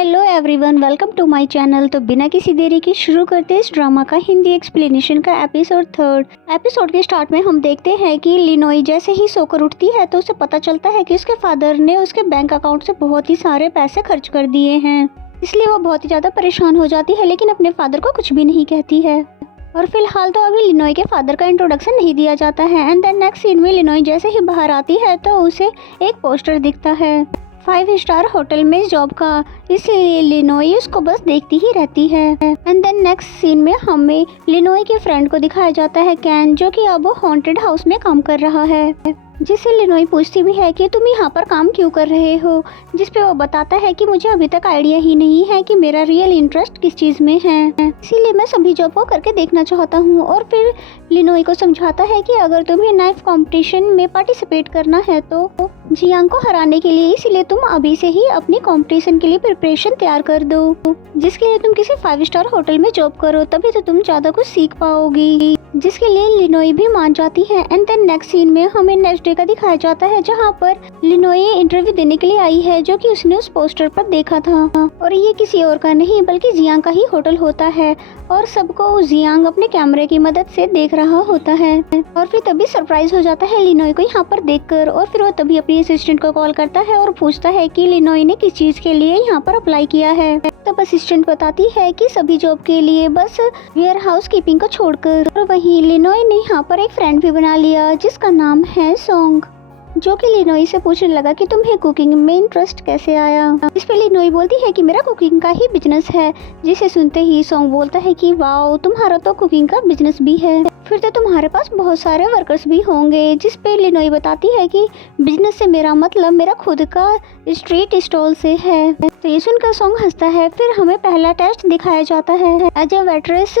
Hello everyone, welcome to my channel. तो बिना किसी देरी के शुरू करते हैं इस ड्रामा का हिंदी एक्सप्लेनेशन का एपिसोड 3। एपिसोड के स्टार्ट में हम देखते हैं कि लिनोई जैसे ही सोकर उठती है तो उसे पता चलता है कि उसके फादर ने उसके बैंक अकाउंट से बहुत ही सारे पैसे खर्च कर दिए हैं। इसलिए वो बहुत ही ज़्यादा परेशान हो जाती है, लेकिन अपने फादर को कुछ भी नहीं कहती है। और फिलहाल तो अभी लिनोई के फादर का इंट्रोडक्शन नहीं दिया जाता है। एंड देन नेक्स्ट सीन में लिनोई जैसे ही बाहर आती है तो उसे एक पोस्टर दिखता है 5 स्टार होटल में जॉब का, इसलिए लिनोई उसको बस देखती ही रहती है। एंड देन नेक्स्ट सीन में हमें लिनोई के फ्रेंड को दिखाया जाता है कैन, जो कि अब हॉन्टेड हाउस में काम कर रहा है। जिससे लिनोई पूछती भी है कि तुम यहाँ पर काम क्यों कर रहे हो, जिसपे वो बताता है कि मुझे अभी तक आइडिया ही नहीं है कि मेरा रियल इंटरेस्ट किस चीज़ में है, इसीलिए मैं सभी जॉब को करके देखना चाहता हूँ। और फिर लिनोई को समझाता है कि अगर तुम्हें नाइफ कंपटीशन में पार्टिसिपेट करना है तो जियांग को हराने के लिए, इसीलिए तुम अभी से ही अपनी कंपटीशन के लिए प्रिपरेशन तैयार कर दो, जिसके लिए तुम किसी 5 स्टार होटल में जॉब करो, तभी तो तुम ज़्यादा कुछ सीख पाओगी। जिसके लिए लिनोई भी मान जाती है। एंड देन नेक्स्ट सीन में हमें नेक्स्ट डे का दिखाया जाता है, जहाँ पर लिनोई इंटरव्यू देने के लिए आई है, जो कि उसने उस पोस्टर पर देखा था। और ये किसी और का नहीं बल्कि जियांग का ही होटल होता है, और सबको जियांग अपने कैमरे की मदद से देख रहा होता है। और फिर तभी सरप्राइज हो जाता है लिनोई को यहाँ पर देखकर। और फिर वो तभी अपनी असिस्टेंट को कॉल करता है और पूछता है कि लिनोई ने किस चीज के लिए यहाँ पर अप्लाई किया है। तब असिस्टेंट बताती है कि सभी जॉब के लिए, बस वेयर हाउस कीपिंग को छोड़कर। और वहीं लिनोई ने यहाँ पर एक फ्रेंड भी बना लिया जिसका नाम है सॉन्ग, जो कि लिनोई से पूछने लगा कि तुम्हें कुकिंग में इंटरेस्ट कैसे आया। इस पे लिनोई बोलती है कि मेरा कुकिंग का ही बिजनेस है, जिसे सुनते ही सॉन्ग बोलता है कि वाओ, तुम्हारा तो कुकिंग का बिजनेस भी है, फिर तो तुम्हारे पास बहुत सारे वर्कर्स भी होंगे। जिस पे लिनोई बताती है कि बिजनेस से मेरा मतलब मेरा खुद का स्ट्रीट स्टॉल से है। तो ये सुनकर सॉन्ग हंसता है। फिर हमें पहला टेस्ट दिखाया जाता है। एज अ वेट्रेस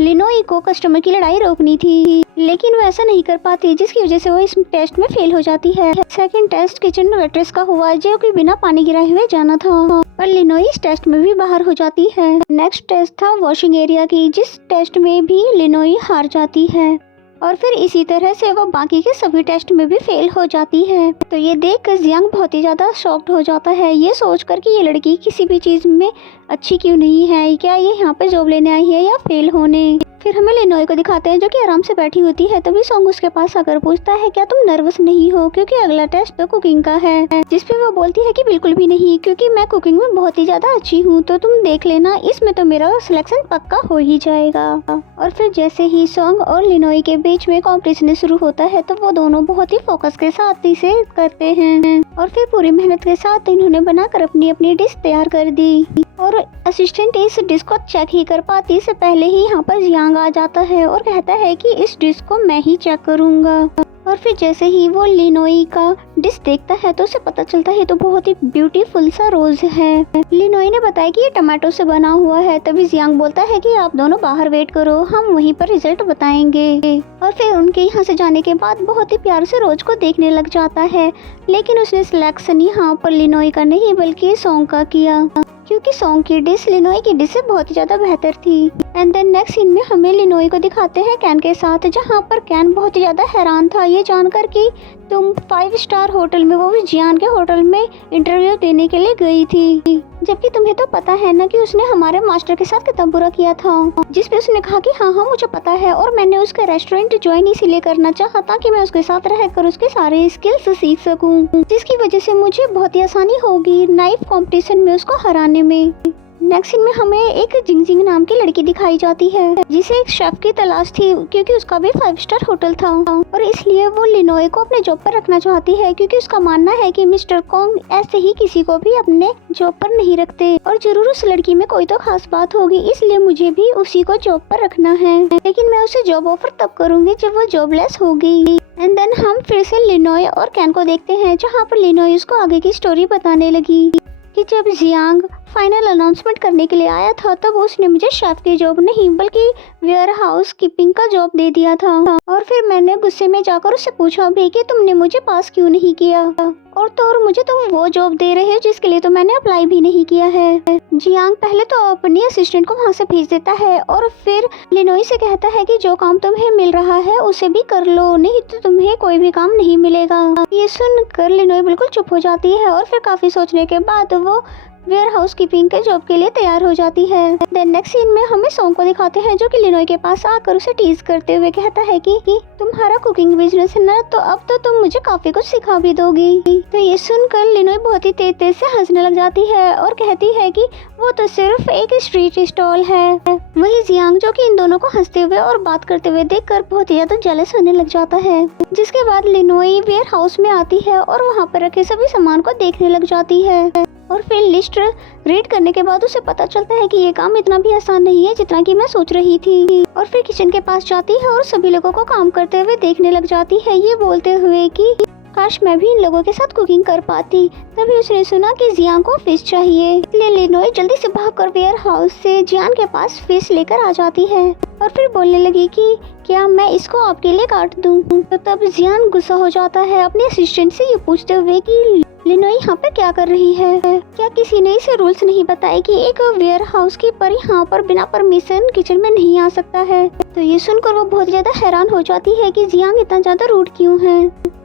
लिनोई को कस्टमर की लड़ाई रोकनी थी, लेकिन वो ऐसा नहीं कर पाती, जिसकी वजह से वो इस टेस्ट में फेल हो जाती है। सेकंड टेस्ट किचन वेट्रेस का हुआ, जो कि बिना पानी गिराए हुए जाना था, पर लिनोई इस टेस्ट में भी बाहर हो जाती है। नेक्स्ट टेस्ट था वॉशिंग एरिया की, जिस टेस्ट में भी लिनोई हार जाती है। और फिर इसी तरह से वो बाकी के सभी टेस्ट में भी फेल हो जाती है। तो ये देखकर जियांग बहुत ही ज़्यादा शॉक्ड हो जाता है, ये सोचकर कि ये लड़की किसी भी चीज़ में अच्छी क्यों नहीं है, क्या ये यहाँ पे जॉब लेने आई है या फेल होने। फिर हमें लिनोई को दिखाते हैं, जो कि आराम से बैठी होती है। तभी सॉन्ग उसके पास आकर पूछता है क्या तुम नर्वस नहीं हो, क्योंकि अगला टेस्ट तो कुकिंग का है। जिसपे वो बोलती है कि बिल्कुल भी नहीं, क्योंकि मैं कुकिंग में बहुत ही ज्यादा अच्छी हूँ, तो तुम देख लेना, इसमें तो मेरा सिलेक्शन पक्का हो ही जाएगा। और फिर जैसे ही सॉन्ग और लिनोई के बीच में कॉम्पिटिशन शुरू होता है, तो वो दोनों बहुत ही फोकस के साथ इसे करते हैं। और फिर पूरी मेहनत के साथ इन्होंने बनाकर अपनी अपनी डिश तैयार कर दी। और असिस्टेंट इस डिश को चेक ही कर पाती से पहले ही यहाँ पर जियांग आ जाता है और कहता है कि इस डिश को मैं ही चेक करूँगा। और फिर जैसे ही वो लिनोई का डिश देखता है तो उसे पता चलता है तो बहुत ही ब्यूटीफुल सा रोज है। लिनोई ने बताया कि ये टमाटो से बना हुआ है। तभी जियांग बोलता है कि आप दोनों बाहर वेट करो, हम वहीं पर रिजल्ट बताएंगे। और फिर उनके यहाँ से जाने के बाद बहुत ही प्यार से रोज को देखने लग जाता है, लेकिन उसने सिलेक्शन यहाँ पर लिनोई का नहीं बल्कि सॉन्ग का किया, क्योंकि सॉन्ग की डिश लिनोई की डिश से बहुत ही ज्यादा बेहतर थी। एंड देन नेक्स्ट सीन में हमें लिनोई को दिखाते हैं कैन के साथ, जहाँ पर कैन बहुत ही ज्यादा हैरान था ये जानकर कि तुम 5 स्टार होटल में, वो भी जियांग के होटल में इंटरव्यू देने के लिए गई थी, जबकि तुम्हें तो पता है ना कि उसने हमारे मास्टर के साथ कितना बुरा किया था। जिसपे उसने कहा कि हाँ हाँ मुझे पता है, और मैंने उसका रेस्टोरेंट ज्वाइन इसीलिए करना चाहा ताकि मैं उसके साथ रहकर उसके सारे स्किल्स सीख सकूं, जिसकी वजह से मुझे बहुत ही आसानी होगी नाइफ कंपटीशन में उसको हराने में। नेक्स्ट सीन में हमें एक जिंगजिंग नाम की लड़की दिखाई जाती है, जिसे एक शेफ की तलाश थी, क्योंकि उसका भी 5 स्टार होटल था, और इसलिए वो लिनोई को अपने जॉब पर रखना चाहती है, क्योंकि उसका मानना है कि मिस्टर कॉन्ग ऐसे ही किसी को भी अपने जॉब पर नहीं रखते, और जरूर उस लड़की में कोई तो खास बात होगी, इसलिए मुझे भी उसी को जॉब पर रखना है, लेकिन मैं उसे जॉब ऑफर तब करूंगी जब वो जॉबलेस होगी। एंड देन हम फिर से लिनोई और कैन को देखते हैं, जहाँ पर लिनोई उसको आगे की स्टोरी बताने लगी कि जब जियांग फाइनल अनाउंसमेंट करने के लिए आया था तब उसने मुझे शेफ की जॉब नहीं बल्कि वेयर हाउस कीपिंग का जॉब दे दिया था। और फिर मैंने गुस्से में जाकर उससे पूछा भी कि तुमने मुझे पास क्यों नहीं किया, और मुझे तुम वो जॉब दे रहे हो जिसके लिए तो मैंने अप्लाई भी नहीं किया है। जियांग पहले तो अपनी असिस्टेंट को वहाँ से भेज देता है और फिर लिनोई से कहता है कि जो काम तुम्हें मिल रहा है उसे भी कर लो, नहीं तो तुम्हें कोई भी काम नहीं मिलेगा। ये सुनकर लिनोई बिल्कुल चुप हो जाती है और फिर काफी सोचने के बाद वो वेयर हाउस कीपिंग के जॉब के लिए तैयार हो जाती है। देन नेक्स्ट सीन में हमें सॉन्ग को दिखाते हैं जो कि लिनोई के पास आकर उसे टीज करते हुए कहता है कि तुम्हारा कुकिंग बिजनेस है ना, तो अब तो तुम मुझे काफी कुछ सिखा भी दोगी। तो ये सुनकर लिनोई बहुत ही तेज तेज से हंसने लग जाती है और कहती है कि वो तो सिर्फ एक स्ट्रीट स्टॉल है। वही जियांग जो कि इन दोनों को हंसते हुए और बात करते हुए देखकर बहुत ही ज्यादा जेलस होने लग जाता है। जिसके बाद लिनोई वेयर हाउस में आती है और वहाँ पर रखे सभी सामान को देखने लग जाती है और फिर लिस्ट रीड करने के बाद उसे पता चलता है कि ये काम इतना भी आसान नहीं है जितना कि मैं सोच रही थी। और फिर किचन के पास जाती है और सभी लोगों को काम करते हुए देखने लग जाती है, ये बोलते हुए कि काश मैं भी इन लोगों के साथ कुकिंग कर पाती। तभी उसने सुना कि जियांग को फिश चाहिए, इसलिए लिनोई जल्दी से भागकर वेयर हाउस से जियांग के पास फिश लेकर आ जाती है और फिर बोलने लगी कि क्या मैं इसको आपके लिए काट दूं। तो तब जियांग गुस्सा हो जाता है अपने असिस्टेंट से ये पूछते हुए कि लिनोई यहाँ पे क्या कर रही है, क्या किसी ने इसे रूल्स नहीं बताए कि एक वेयर हाउस कीपर यहाँ पर बिना परमिशन किचन में नहीं आ सकता है। तो ये सुनकर वो बहुत ज्यादा हैरान हो जाती है कि जियांग इतना ज्यादा रूड क्यों है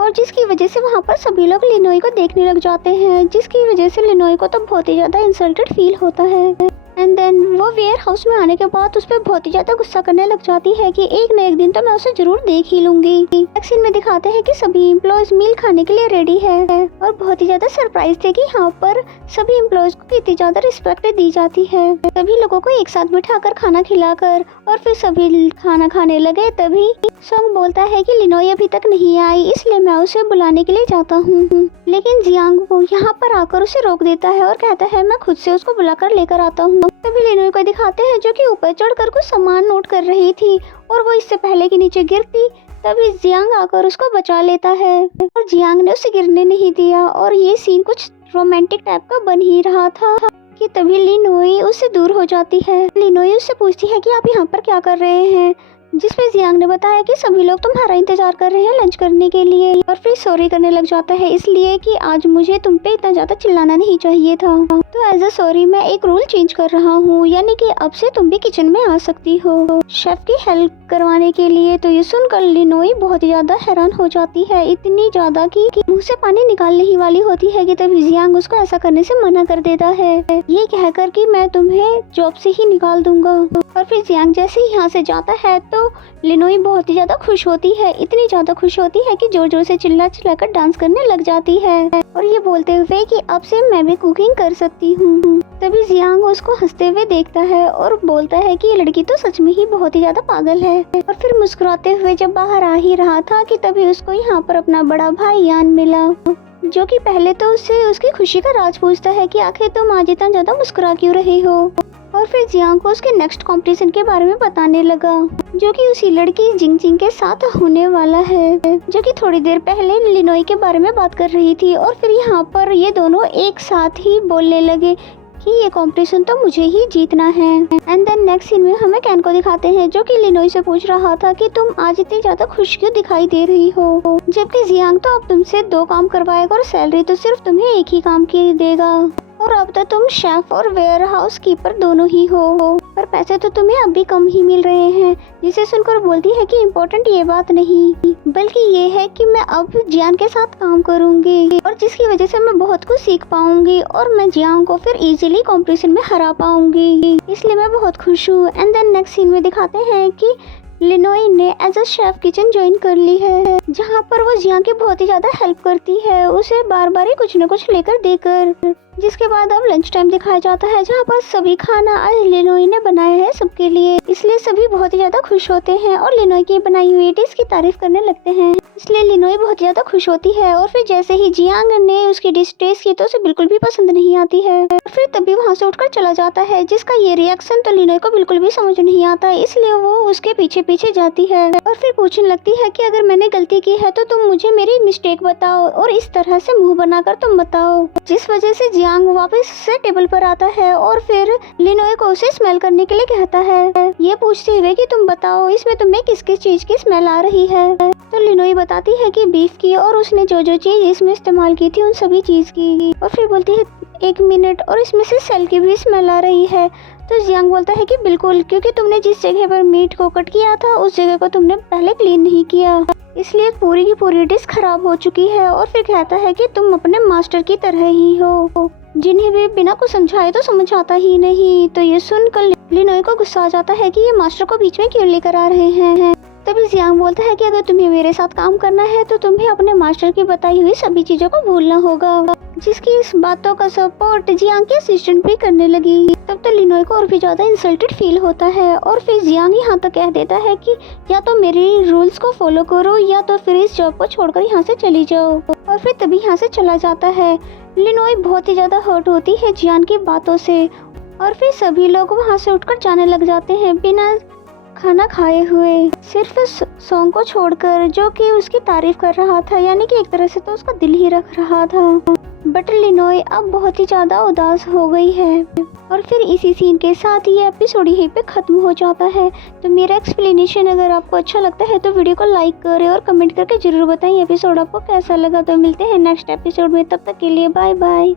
और जिसकी वजह से वहाँ पर सभी लोग लिनोई को देखने लग जाते हैं, जिसकी वजह से लिनोई को तो बहुत ही ज्यादा इंसल्टेड फील होता है। एंड देन वो वेयर हाउस में आने के बाद उस पर बहुत ही ज्यादा गुस्सा करने लग जाती है कि एक न एक दिन तो मैं उसे जरूर देख ही लूंगी। नेक्स्ट सीन में दिखाते हैं कि सभी एम्प्लॉयज मील खाने के लिए रेडी है और बहुत ही ज्यादा सरप्राइज थे कि यहाँ पर सभी एम्प्लॉयज को इतनी ज्यादा रिस्पेक्ट दी जाती है। सभी लोगों को एक साथ बिठाकर खाना खिलाकर और फिर सभी खाना खाने लगे। तभी सॉन्ग बोलता है कि लिनोई अभी तक नहीं आई, इसलिए मैं उसे बुलाने के लिए जाता हूँ। लेकिन जियांग वो यहाँ पर आकर उसे रोक देता है और कहता है मैं खुद से उसको बुलाकर लेकर आता हूँ। तभी लिनोई को दिखाते हैं जो कि ऊपर चढ़कर कुछ सामान नोट कर रही थी और वो इससे पहले कि नीचे गिरती तभी जियांग आकर उसको बचा लेता है और जियांग ने उसे गिरने नहीं दिया और ये सीन कुछ रोमांटिक टाइप का बन ही रहा था कि तभी लिनोई उससे दूर हो जाती है। लिनोई उससे पूछती है कि आप यहाँ पर क्या कर रहे हैं, जिस पे जियांग ने बताया कि सभी लोग तुम्हारा इंतजार कर रहे हैं लंच करने के लिए और फिर सॉरी करने लग जाता है इसलिए कि आज मुझे तुम पे इतना ज्यादा चिल्लाना नहीं चाहिए था, तो एज अ सॉरी मैं एक रूल चेंज कर रहा हूँ, यानी कि अब से तुम भी किचन में आ सकती हो शेफ की हेल्प करवाने के लिए। तो ये सुनकर लिनोई बहुत ही ज्यादा हैरान हो जाती है, इतनी ज्यादा कि मुंह से पानी निकालने ही वाली होती है कि तभी जियांग उसको ऐसा करने से मना कर देता है, ये कहकर कि मैं तुम्हें जॉब से ही निकाल दूंगा। और फिर जियांग जैसे ही यहाँ से जाता है तो लिनोई बहुत ही ज्यादा खुश होती है, इतनी ज्यादा खुश होती है कि जोर जोर से चिल्ला चिल्लाकर डांस करने लग जाती है और ये बोलते हुए कि अब से मैं भी कुकिंग कर सकती हूँ। तभी जियांग उसको हंसते हुए देखता है और बोलता है कि ये लड़की तो सच में ही बहुत ही ज्यादा पागल है। और फिर मुस्कुराते हुए जब बाहर आ ही रहा था कि तभी उसको यहाँ पर अपना बड़ा भाई यान मिला, जो कि पहले तो उससे उसकी खुशी का राज पूछता है कि आखिर तुम आज इतना ज्यादा मुस्कुरा क्यों रही हो। और फिर जियांग को उसके नेक्स्ट कंपटीशन के बारे में बताने लगा, जो कि उसी लड़की जिंग जिंग के साथ होने वाला है, जो कि थोड़ी देर पहले लिनोई के बारे में बात कर रही थी। और फिर यहाँ पर ये दोनों एक साथ ही बोलने लगे कि ये कंपटीशन तो मुझे ही जीतना है। एंड देन नेक्स्ट सीन में हमें कैन को दिखाते हैं, जो कि लिनोई से पूछ रहा था कि तुम आज इतनी ज्यादा खुश क्यों दिखाई दे रही हो, जबकि जियांग तो अब तुमसे 2 काम करवाएगा और सैलरी तो सिर्फ तुम्हें एक ही काम की देगा और अब तो तुम शेफ और वेयर हाउस कीपर दोनों ही हो, पर पैसे तो तुम्हें अभी कम ही मिल रहे हैं। जिसे सुनकर बोलती है कि इम्पोर्टेंट ये बात नहीं, बल्कि ये है कि मैं अब जियांग के साथ काम करूंगी और जिसकी वजह से मैं बहुत कुछ सीख पाऊंगी और मैं जियांग को फिर इजीली कंपटीशन में हरा पाऊंगी, इसलिए मैं बहुत खुश हूँ। एंड देन नेक्स्ट सीन में दिखाते हैं कि लिनोई ने as a chef kitchen join कर ली है, जहाँ पर वो जियांग की बहुत ही ज्यादा हेल्प करती है, उसे बार बार ही कुछ न कुछ लेकर देकर। जिसके बाद अब लंच टाइम दिखाया जाता है, जहाँ पर सभी खाना आज लिनोई ने बनाया है सबके लिए, इसलिए सभी बहुत ही ज्यादा खुश होते हैं और लिनोई की बनाई हुई डिश की तारीफ करने लगते हैं, इसलिए लिनोई बहुत ज्यादा खुश होती है। और फिर जैसे ही जियांग ने उसकी डिश टेस्ट की तो उसे बिल्कुल भी पसंद नहीं आती है, फिर तभी वहाँ से उठकर चला जाता है, जिसका ये रिएक्शन तो लिनोई को बिल्कुल भी समझ नहीं आता, इसलिए वो उसके पीछे पीछे जाती है और फिर पूछने लगती है कि अगर मैंने गलती की है तो तुम मुझे मेरी मिस्टेक बताओ और इस तरह से मुंह बनाकर तुम बताओ। जिस वजह से जियांग वापस से टेबल पर आता है और फिर लिनोई को उसे स्मेल करने के लिए कहता है, ये पूछते हुए कि तुम बताओ इसमें तुम्हें किस किस चीज की स्मेल आ रही है। तो लिनोई बताती है कि बीफ की और उसने जो जो चीज इसमें इस्तेमाल की थी उन सभी चीज की, और फिर बोलती है 1 मिनट और इसमें से सेल की भी स्मेल आ रही है। तो जियांग बोलता है कि बिल्कुल, क्योंकि तुमने जिस जगह पर मीट को कट किया था उस जगह को तुमने पहले क्लीन नहीं किया। इसलिए पूरी की पूरी डिश खराब हो चुकी है और फिर कहता है कि तुम अपने मास्टर की तरह ही हो, जिन्हें भी बिना कुछ समझाए तो समझ आता ही नहीं। तो ये सुनकर लिनोई को गुस्सा आ जाता है कि ये मास्टर को बीच में क्यों लेकर आ रहे हैं। तभी जियांग बोलता है कि अगर तुम्हें मेरे साथ काम करना है तो तुम्हें अपने मास्टर की बताई हुई सभी चीजों को भूलना होगा, जिसकी इस बातों का सपोर्ट जियांग के असिस्टेंट भी करने लगी। तब तो लिनोई को और भी ज्यादा इंसल्टेड फील होता है और फिर जियांग यहाँ तक कह देता है कि या तो मेरे रूल्स को फॉलो करो या तो फिर इस जॉब को छोड़कर यहाँ से चली जाओ, और फिर तभी यहाँ से चला जाता है। लिनोई बहुत ही ज्यादा हर्ट होती है जियांग की बातों से और फिर सभी लोग वहाँ से उठकर जाने लग जाते हैं बिना खाना खाए हुए, सिर्फ सॉन्ग को छोड़कर जो कि उसकी तारीफ कर रहा था, यानी कि एक तरह से तो उसका दिल ही रख रहा था। बट लिनोई अब बहुत ही ज्यादा उदास हो गई है और फिर इसी सीन के साथ ये एपिसोड यहीं पे खत्म हो जाता है। तो मेरा एक्सप्लेनेशन अगर आपको अच्छा लगता है तो वीडियो को लाइक करें और कमेंट करके जरूर बताएं एपिसोड आपको कैसा लगा। तो मिलते हैं नेक्स्ट एपिसोड में, तब तक के लिए बाय बाय।